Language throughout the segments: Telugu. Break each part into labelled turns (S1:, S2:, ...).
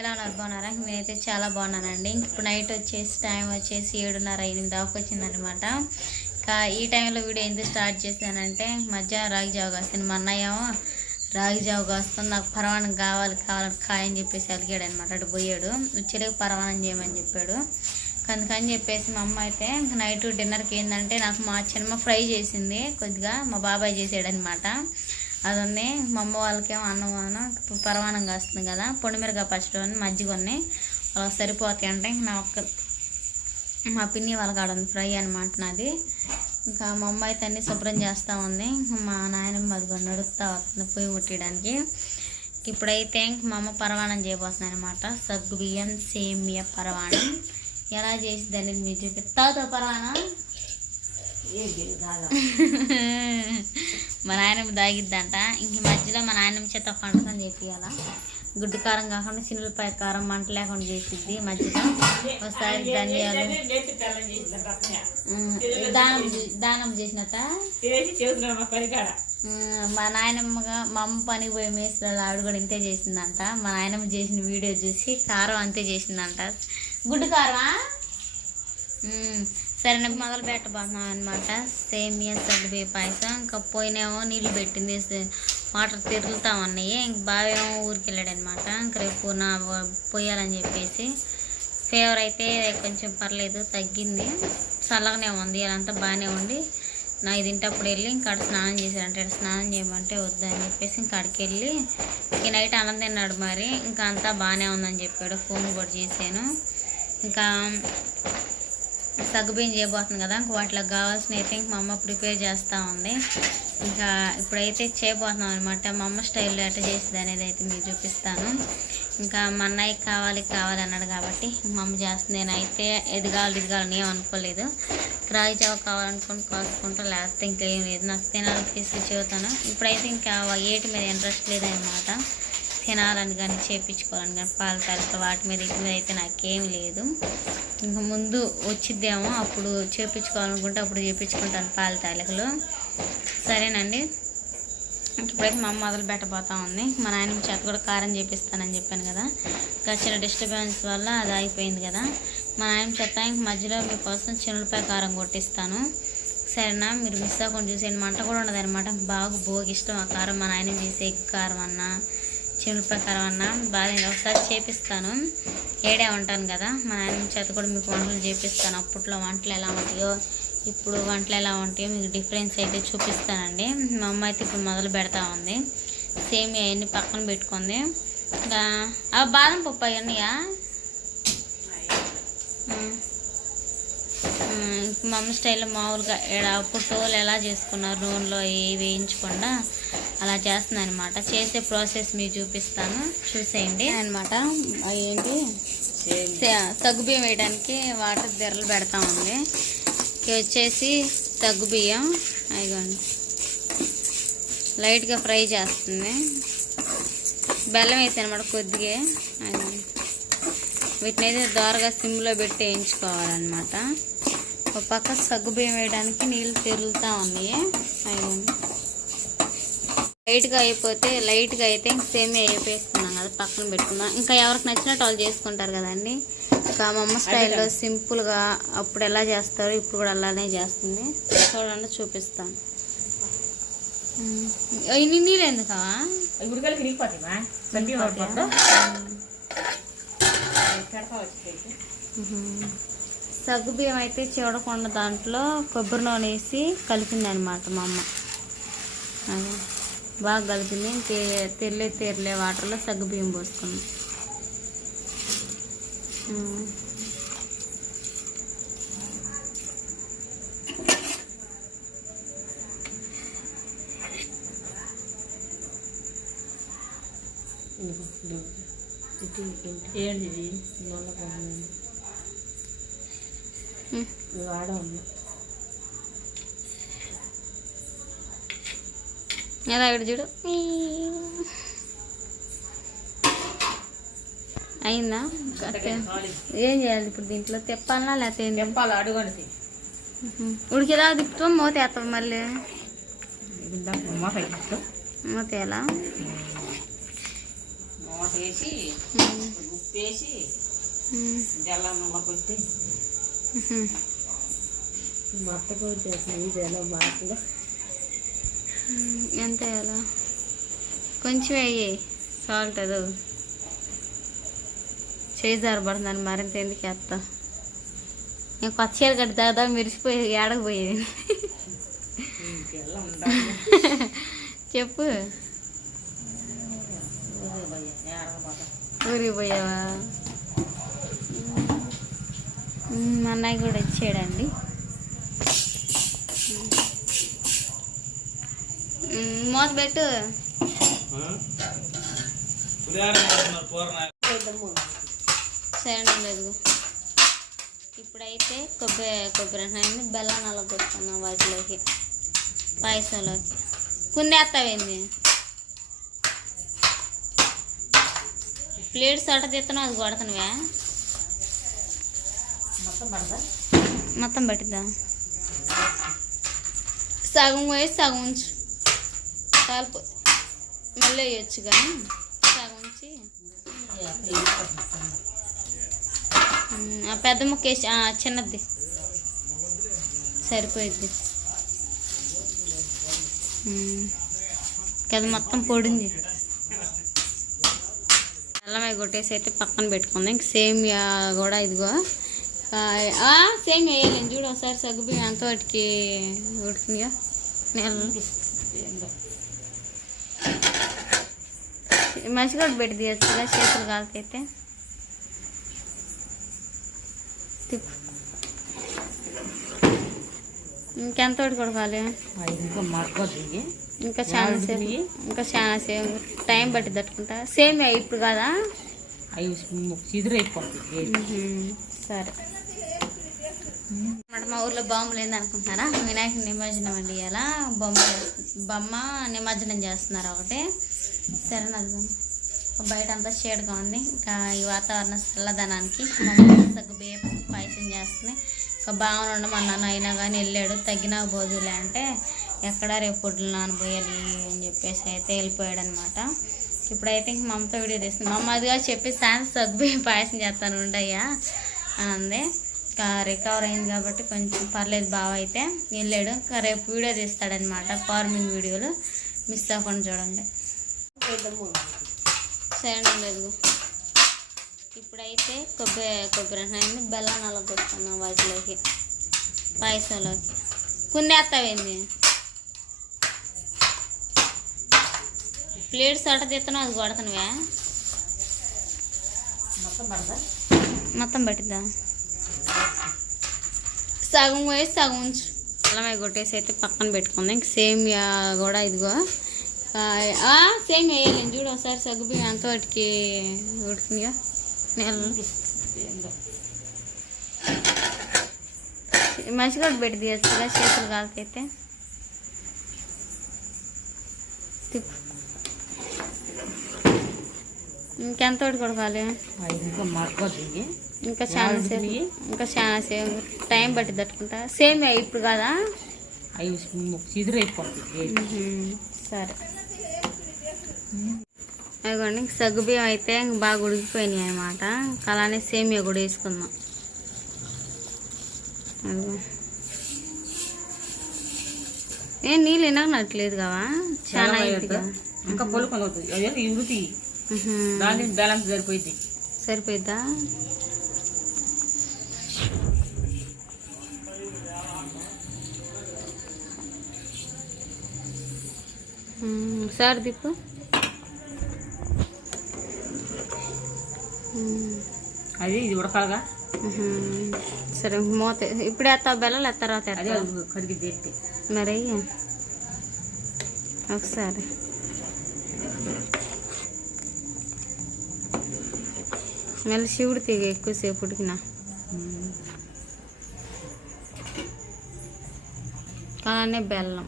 S1: ఎలా ఉన్నారు? బాగున్నారా? నేనైతే చాలా బాగున్నానండి. ఇప్పుడు నైట్ వచ్చేసి టైం వచ్చేసి ఏడున్నర ఎనిమిది దాకా వచ్చిందనమాట ఇంకా ఈ టైంలో వీడియో ఎందుకు స్టార్ట్ చేశానంటే మధ్యాహ్నం రాగి జావ మా అన్నయ్య రాగి జావ కాస్తుంది నాకు పరవాణం కావాలి కావాలి కాయని చెప్పేసి అలిగాడు అనమాట అటు పోయాడు. వచ్చేలేక పరవాణం చేయమని చెప్పాడు. అందుకని చెప్పేసి మా అమ్మ అయితే నైట్ డిన్నర్కి ఏంటంటే నాకు మా చిన్నమ్మ ఫ్రై చేసింది. కొద్దిగా మా బాబాయ్ చేసాడనమాట అది ఉంది మా అమ్మ వాళ్ళకేమో అన్నం అన్న పరమాణం కాస్తుంది కదా పొండిమిరగా పచ్చడి మజ్జిగ ఉన్నాయి వాళ్ళకి సరిపోతాయి అంటే ఇంక నా ఒక్క మా పిన్ని వాళ్ళ కాడ ఉంది ఫ్రై అనమాట నాది. ఇంకా మా అమ్మ అయితే శుభ్రం చేస్తూ ఉంది. మా నాయనమ్మ అది నడుస్తూ వస్తుంది పొయ్యి ముట్టడానికి. ఇప్పుడైతే ఇంక మా అమ్మ పరవాణం చేయబోతుంది అనమాట సగ్గు బియ్యం సేమియా పరమాణం ఎలా చేసింది అనేది మీరు చూపిస్తావుతో పరవాణం మా నాయనమ్మ దాగిద్దంట ఇంక మధ్యలో మా నాయనమ్మ చేత పండుగ చేపియాలా గుడ్డు కారం కాకుండా చిన్నపాయ కారం మంట లేకుండా చేసిద్ది మధ్యలో. ఒకసారి ధనియాలు. దానం దానం చేసినట్ట? మా నాయనమ్మగా మా అమ్మ పనికి పోయి మేస్తారు ఆవిడ కూడా ఇంతే చేసిందంట. మా నాయనమ్మ చేసిన వీడియో చూసి కారం అంతే చేసిందంట. గుడ్డు కారమా? సరే నాకు మొదలు పెట్టబోతున్నాం అనమాట సేమియా సగ్గుబియ్య పాయసం. ఇంకా పోయినేమో నీళ్ళు పెట్టింది వాటర్ తిరుగుతా ఉన్నాయి. ఇంక బావేమో ఊరికి వెళ్ళాడు అనమాట ఇంక రేపు నా పోయాలని చెప్పేసి. ఫీవర్ అయితే కొంచెం పర్లేదు తగ్గింది. చల్లగానే ఉంది అదంతా బాగానే ఉండి నా ఇది ఇంటప్పుడు వెళ్ళి ఇంకా స్నానం చేశాడంటే. స్నానం చేయమంటే వద్దని చెప్పేసి ఇంకా ఆడికి వెళ్ళి ఈ నైట్ అన్నం తిన్నాడు మరి. ఇంకా అంతా బాగానే ఉందని చెప్పాడు. ఫోన్ కూడా చేశాను. ఇంకా సగ్గుబియ్యం చేయబోతుంది కదా ఇంక వాటికి కావాల్సిన అయితే ఇంక మా అమ్మ ప్రిపేర్ చేస్తూ ఉంది. ఇంకా ఇప్పుడైతే చేయబోతున్నాం అనమాట మా అమ్మ స్టైల్లో ఎట్ట చేసింది అనేది అయితే మీకు చూపిస్తాను. ఇంకా మా అన్నయ్యకి కావాలి కావాలి అన్నాడు కాబట్టి మా అమ్మ చేస్తుంది. నేనైతే ఇది కావాలి ఇది కావాలని ఏం అనుకోలేదు. రాగి జావ కావాలనుకుని కోసుకుంటా లేకపోతే ఇంకేం ఏం లేదు. నాకు తినాలనిపిస్తే చెబుతాను. ఇప్పుడైతే ఇంకా ఏటి మీద ఇంట్రెస్ట్ లేదనమాట తినాలని కానీ చేపించుకోవాలని కానీ పాలు తాలిక వాటి మీద వీటి మీద అయితే నాకేం లేదు. ఇంకా ముందు వచ్చిద్దేమో అప్పుడు చేపించుకోవాలనుకుంటే అప్పుడు చేపించుకుంటాను పాల తాలికలు. సరేనండి. ఇప్పుడైతే మా అమ్మ మొదలు పెట్టబోతా ఉంది. మా నాయన చేత కూడా కారం చేపిస్తానని చెప్పాను కదా. ఇంకా చిన్న డిస్టర్బెన్స్ వల్ల అది అయిపోయింది కదా. మా నాయన చేత ఇంక మధ్యలో మీకోసం చిన్నపై కారం కొట్టిస్తాను. సరేనా? మీరు మిస్ అవ్వకుండా చూసేయండి. మంట కూడా ఉండదు అనమాట బాగా భోగి ఇష్టం ఆ కారం. మా నాయన చేసే ఎగ్ కారం అన్నా చిన్నపాయ కారం అన్నా. బాగా ఒకసారి చేపిస్తాను. ఏడే ఉంటాను కదా. మా నాయన చేత కూడా మీకు వంటలు చేపిస్తాను. అప్పట్లో వంటలు ఎలా ఉంటాయో ఇప్పుడు వంటలు ఎలా ఉంటాయో మీకు డిఫరెన్స్ అయితే చూపిస్తానండి. మా అమ్మ అయితే ఇప్పుడు మొదలు పెడతా ఉంది. సేమ్ అవన్నీ పక్కన పెట్టుకుంది. ఇంకా ఆ బాదం పప్పు అవన్నీయా మా అమ్మ స్టైల్లో మామూలుగా ఈడ అప్పుడు టోలు ఎలా చేసుకున్నారు నూనెలో ఏ వేయించకుండా అలా చేస్తుంది అనమాట చేసే ప్రాసెస్ మీకు చూపిస్తాను. చూసేయండి. అనమాట ఏంటి సగ్గుబియ్యం వేయడానికి వాటర్ ధరలు పెడతా ఉంది. వచ్చేసి సగ్గుబియ్యం అదిగోండి. లైట్గా ఫ్రై చేస్తుంది. బెల్లం వేసాను అనమాట కొద్దిగా అది వీటిని అయితే దోరగా సిమ్లో పెట్టి వేయించుకోవాలన్నమాట. ఒక పక్క సగ్గుబియ్యం వేయడానికి నీళ్ళు తిరుగుతూ ఉన్నాయి లైట్గా అయిపోతే లైట్గా అయితే ఇంక సేమే అయిపోయేసుకున్నాం కదా పక్కన పెట్టుకున్నాం ఇంకా ఎవరికి నచ్చినట్టు వాళ్ళు చేసుకుంటారు కదండి. ఇంకా మా అమ్మ స్టైల్లో సింపుల్గా అప్పుడు ఎలా చేస్తారో ఇప్పుడు కూడా అలానే చేస్తుంది. చూడండి చూపిస్తాను. ఇన్ని నీళ్ళు ఎందుకవా?
S2: ఉడకలకి
S1: సగ్గు బియ్యం అయితే చూడకుండా దాంట్లో కొబ్బరి నూనె వేసి కలిపింది అనమాట మా అమ్మ. బాగా కలిపింది. తె- తెరలే వాటర్లో సగ్గు బియ్యం పోసుకున్నాం ఉమ్.
S2: ఏంటి?
S1: ఇక్కడ చూడు? అయిందా? ఏం చేయాలి ఇప్పుడు దీంట్లో? తెప్పాలా లేకపోతే?
S2: తెంపాలి అడుగండి
S1: ఉహు. ఉడికేదా తిప్పుతాం మూత వేస్తాం మళ్ళీ? మూత ఎలా
S2: మూత వేసి. ఉప్పు వేసి పెట్టి బాగా
S1: ఉమ్, ఎంత వేయాలా? కొంచెం వేయి. సాల్ట్ అది చేయి జారబడుతుందని మరింత ఎందుకు వేస్తా? నేను కొత్త చీర కట్టి దాదా మెరిసిపోయి ఏడకపోయేది చెప్పు. ఊరికి పోయావా? మా అన్నయ్య కూడా వచ్చాడండి మోత పెట్టు. సరే లేదు ఇప్పుడైతే కొబ్బరి కొబ్బరి అన్నీ బెల్లం నలగొట్టుకున్నాం వాటిలోకి పాయసంలోకి. కుందేస్తావేంది ప్లేట్స్ అట తీస్తున్నావు అది కొడుతున్నావా
S2: మొత్తం
S1: పట్టిద్దా సగం వేసి సగం ఉంచు. కాలిపో మళ్ళీ వేయచ్చు కానీ సగం ఉంచి. ఆ పెద్ద ముక్క వేసి చిన్నది. సరిపోయిద్ది. కదా మొత్తం పొడింది. అల్లమై కొట్టేసి అయితే పక్కన పెట్టుకుంది. ఇంక సేమియా కూడా ఇదిగో. ఆ, సేమ్ వేయాలి చూడు ఒకసారి సగ్గుబియ్యం ఎంత వాటికి ఉడుకునిగా నీళ్ళు మసిగొడ్డు పెట్టి తీయచ్చుగా చేతులు కాలికైతే తిప్పు ఇంకెంత వాటి కొడకాలి
S2: ఇంకా మరకొద్ది
S1: ఇంకా చాలా సేపు ఇంకా చాలా సేపు టైం పట్టి తట్టుకుంటా సేమ్ ఇప్పుడు కదా
S2: అవి చిదురైపోతుంది
S1: మ్మ్. సరే అన్నమాట మా ఊర్లో బొమ్మలు ఏంది వినాయకుడు నిమజ్జనం అండి ఇలా బొమ్మ బొమ్మ నిమజ్జనం చేస్తున్నారు ఒకటి. సరే నాకు బయట అంతా షేడ్గా ఉంది. ఇంకా ఈ వాతావరణ చల్లదనానికి మా అమ్మ సగ్గు బియ్య పాయసం చేస్తుంది. ఇంకా బాగా ఉండమన్నాను. అయినా కానీ వెళ్ళాడు. తగ్గినా బోధులే అంటే ఎక్కడ రేపు పొడ్లు నానబోయాలి అని చెప్పేసి అయితే వెళ్ళిపోయాడు అనమాట ఇప్పుడైతే ఇంక మా వీడియో తీస్తుంది. మమ్మ అదిగా చెప్పి సాయంత్రం సగ్గు పాయసం చేస్తాను ఉండయ్యా అని అంది. రికవర్ అయింది కాబట్టి కొంచెం పర్లేదు బావ అయితే వెళ్ళాడు. రేపు వీడియో తీస్తాడనమాట ఫార్మింగ్ వీడియోలు. మిస్ అవ్వకుండా చూడండి. సరే లేదు ఇప్పుడైతే కొబ్బరి కొబ్బరి అయింది బెల్లం నలగొట్టుకున్నాం వాటిలోకి పాయసంలోకి. కుందేస్తావేంది ప్లేట్స్ అట తీస్తున్నావు అది కొడుతున్నావా
S2: మొత్తం పడదా?
S1: మొత్తం పట్టిద్దా? సగం వేసి సగం ఉంచు. అల్లమై కొట్టేసి అయితే పక్కన పెట్టుకుంది. ఇంక సేమియా కూడా ఇదిగో. సేమ్ వేయాలి చూడు ఒకసారి సగ్గుబియ్యం ఎంత వాటికి ఉడుకునిగా నీళ్ళు మసిగొడ్డు పెట్టి తీయచ్చుగా చేతులు అయితే. ఇంకెంత వాటి కొడకాలి
S2: ఇంకా
S1: చాలా సేపు. ఇంకా చాలా సేపు. టైం పట్టి తట్టుకుంటా. సేమ్ ఇప్పుడు కదా. సరే. అదిగోండి ఇంక సగ్గుబియ్యం అయితే ఇంక బాగా ఉడికిపోయినాయి అనమాట అలానే సేమియా కూడా వేసుకుందాం. అదిగో. ఏం నీళ్ళు వినట్లేదు కదా? చాలా
S2: ఇంకా పొలుకొని అవుతుంది అదే ఇరుతి
S1: మ్మ్.
S2: దాని బ్యాలెన్స్ సరిపోయింది
S1: సరిపోయిద్దా. సార్ దిప్పు మ్మ్.
S2: అది ఇది ఉడకాలగా.
S1: సరే మూత ఇప్పుడు వేస్తావు బెల్లం తర్వాత?
S2: కడిగి
S1: మరి ఒకసారి మళ్ళీ శివుడు తీగ ఎక్కువసేపు ఉడికినా అలానే బెల్లం.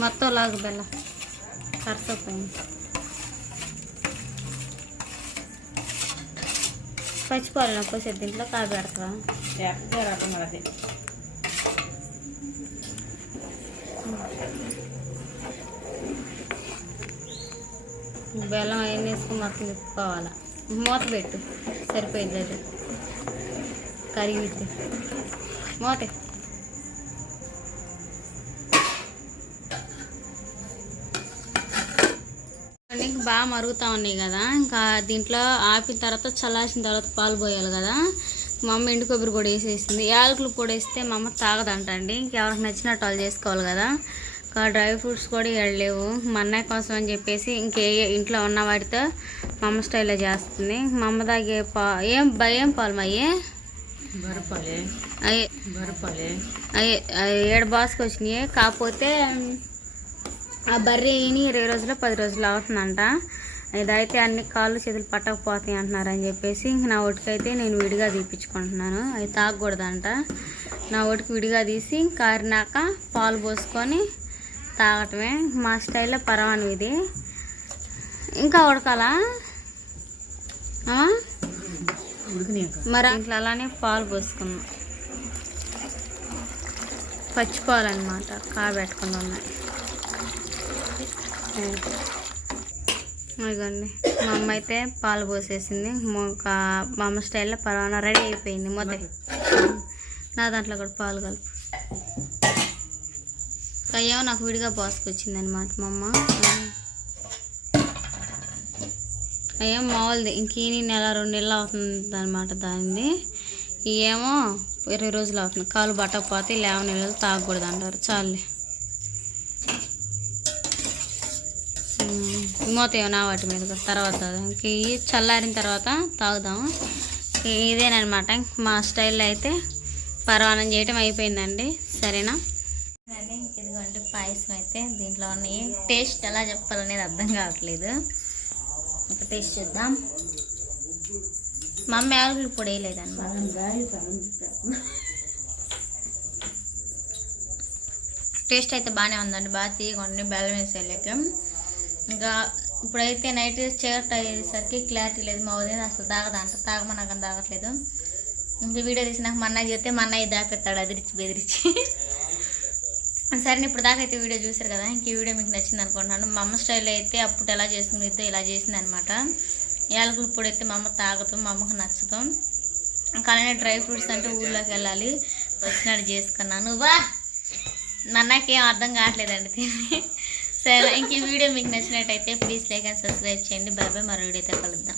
S1: మొత్తం లాగు బెల్లం. కరసపోయింది పచ్చిపాలు నొప్పేసేది దీంట్లో
S2: రకం అది
S1: బెల్లం అవన్నీ వేసుకుని మొత్తం తిప్పుకోవాలి? మూత పెట్టు. సరిపోయింది అది. కరిగిద్ది మూత బాగా మరుగుతూ ఉన్నాయి కదా. ఇంకా దీంట్లో ఆపిన తర్వాత చల్లార్చిన తర్వాత పాలు పోయాలి కదా. మా అమ్మ ఎండు కొబ్బరి కూడా వేసేసింది. యాలకులు పొడి వేస్తే మా అమ్మ తాగదంటండి. ఇంకెవరికి నచ్చినట్టు వాళ్ళు చేసుకోవాలి కదా. ఇంకా డ్రై ఫ్రూట్స్ కూడా వెళ్ళలేవు మా అన్నయ్య కోసం అని చెప్పేసి ఇంకే ఇంట్లో ఉన్న వాటితో మా అమ్మ స్టైల్లో చేస్తుంది. మా అమ్మ దాగే పా ఏం ఏం పాలు. అయ్యే అయ్యే ఏడు బాస్కి వచ్చినాయి. కాకపోతే ఆ బర్రె ఈని ఇరవై రోజులు పది రోజులు అవుతుందంట. ఇదైతే అన్ని కాళ్ళు చేతులు పట్టకపోతాయి అంటున్నారు అని చెప్పేసి ఇంక నా ఒటికైతే నేను విడిగా తీపించుకుంటున్నాను అవి తాగకూడదంట. నా ఒటికి విడిగా తీసి కారినాక పాలు పోసుకొని తాగటమే మా స్టైల్లో పరమాణం ఇది. ఇంకా ఉడకాలా? మరి ఇంట్లో అలానే పాలు పోసుకున్నాం. పచ్చి పాలు అనమాట కాబెట్టుకుని ఉన్నాయి ఇదిగోండి మా అమ్మ అయితే పాలు పోసేసింది. మా అమ్మ స్టైల్లో పరవానా రెడీ అయిపోయింది మొదటి నా దాంట్లో కూడా పాలు కలుపు. అయ్యో నాకు విడిగా పోసుకొచ్చింది అనమాట మా అమ్మ. అయ్యో మామూలుది ఇంక ఈ నెల రెండు నెలలు అవుతుంది అనమాట దానిది ఏమో ఇరవై రోజులు అవుతుంది. కాలు బట్టకపోతే లేవ నెలలు తాగకూడదు అంటారు. చాలే మూత నా వాటి మీద తర్వాత ఇంక చల్లారిన తర్వాత తాగుదాం ఇదేనమాట మా స్టైల్లో అయితే పరవానం చేయటం అయిపోయిందండి. సరేనా? ఇదిగోండి పాయసం అయితే దీంట్లో ఉన్నాయి టేస్ట్ ఎలా చెప్పాలనేది అర్థం కావట్లేదు. ఒక టేస్ట్ చూద్దాం. మా ఆకులు యాలకులు పొడి వేయలేదన్నమాట టేస్ట్ అయితే బాగానే ఉందండి. బాగా తీయకుండా బెల్లం వేసేయలేక. ఇంకా ఇప్పుడైతే నైట్ చీకటి అయ్యేసరికి క్లారిటీ లేదు. మా ఉదయం అసలు తాగదంట తాగమన్నాక తాగట్లేదు. ఇంకా వీడియో తీసినాక మా అన్నయ్య చెప్తే మా అన్నయ్య దాపెత్తాడు అదిరిచి బెదిరించి సరే ఇప్పుడు దాకా అయితే వీడియో చూసారు కదా ఇంక ఈ వీడియో మీకు నచ్చింది అనుకుంటున్నాను. మా అమ్మ స్టైల్ అయితే అప్పుడు ఎలా చేసుకునేదో ఇలా చేసింది అనమాట యాలకులు పొడి అయితే మా అమ్మ తాగుతాం మా అమ్మకు నచ్చుతాం. కానీ డ్రై ఫ్రూట్స్ అంటే ఊళ్ళోకి వెళ్ళాలి. వచ్చినట్టు చేసుకున్నాను. వా! మా ఏం అర్థం కావట్లేదండి తిని. సరే ఇంక ఈ వీడియో మీకు నచ్చినట్టయితే ప్లీజ్ లైక్ అండ్ సబ్స్క్రైబ్ చేయండి. బాయ్ బై మరో వీడియోతో కలుద్దాం.